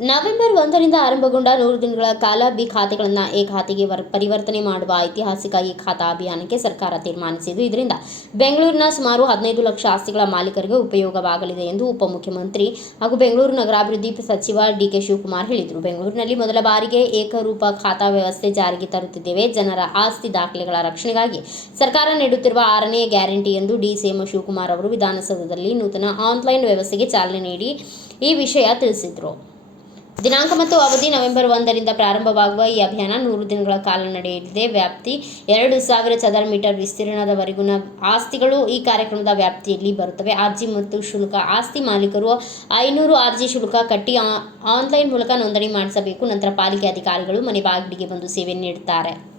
November ಒಂದರಿಂದ ಆರಂಭಗೊಂಡ ನೂರು ದಿನಗಳ ಕಾಲ ಬಿ ಖಾತೆಗಳನ್ನು ಎ ಖಾತೆಗೆ ವರ್- ಪರಿವರ್ತನೆ ಮಾಡುವ ಐತಿಹಾಸಿಕ ಈ ಖಾತಾ ಅಭಿಯಾನಕ್ಕೆ ಸರ್ಕಾರ ತೀರ್ಮಾನಿಸಿದ್ದು. ಇದರಿಂದ ಬೆಂಗಳೂರಿನ ಸುಮಾರು ಹದಿನೈದು ಲಕ್ಷ ಆಸ್ತಿಗಳ ಮಾಲೀಕರಿಗೆ ಉಪಯೋಗವಾಗಲಿದೆ ಎಂದು ಉಪಮುಖ್ಯಮಂತ್ರಿ ಹಾಗೂ ಬೆಂಗಳೂರು ನಗರಾಭಿವೃದ್ಧಿ ಸಚಿವ ಡಿಕೆ ಶಿವಕುಮಾರ್ ಹೇಳಿದರು. ಬೆಂಗಳೂರಿನಲ್ಲಿ ಮೊದಲ ಬಾರಿಗೆ ಏಕರೂಪ ಖಾತಾ ವ್ಯವಸ್ಥೆ ಜಾರಿಗೆ ತರುತ್ತಿದ್ದೇವೆ. ಜನರ ಆಸ್ತಿ ದಾಖಲೆಗಳ ರಕ್ಷಣೆಗಾಗಿ ಸರ್ಕಾರ ನೀಡುತ್ತಿರುವ ಆರನೇ ಗ್ಯಾರಂಟಿ ಎಂದು ಡಿ ಡಿಸಿಎಂ ಶಿವಕುಮಾರ್ ಅವರು ವಿಧಾನಸೌಧದಲ್ಲಿ ನೂತನ ಆನ್ಲೈನ್ ವ್ಯವಸ್ಥೆಗೆ ಚಾಲನೆ ನೀಡಿ ಈ ವಿಷಯ ತಿಳಿಸಿದರು. ದಿನಾಂಕ ಮತ್ತು ಅವಧಿ ನವೆಂಬರ್ ಒಂದರಿಂದ ಪ್ರಾರಂಭವಾಗುವ ಈ ಅಭಿಯಾನ ನೂರು ದಿನಗಳ ಕಾಲ ನಡೆಯಲಿದೆ. ವ್ಯಾಪ್ತಿ ಎರಡು ಸಾವಿರ ಚದರ ಮೀಟರ್ ವಿಸ್ತೀರ್ಣದವರೆಗಿನ ಆಸ್ತಿಗಳು ಈ ಕಾರ್ಯಕ್ರಮದ ವ್ಯಾಪ್ತಿಯಲ್ಲಿ ಬರುತ್ತವೆ. ಅರ್ಜಿ ಮತ್ತು ಶುಲ್ಕ ಆಸ್ತಿ ಮಾಲೀಕರು ಐನೂರು ಅರ್ಜಿ ಶುಲ್ಕ ಕಟ್ಟಿ ಆನ್ಲೈನ್ ಮೂಲಕ ನೋಂದಣಿ ಮಾಡಿಸಬೇಕು. ನಂತರ ಪಾಲಿಕೆ ಅಧಿಕಾರಿಗಳು ಮನೆ ಬಾಗಿಲಿಗೆ ಬಂದು ಸೇವೆ ನೀಡುತ್ತಾರೆ.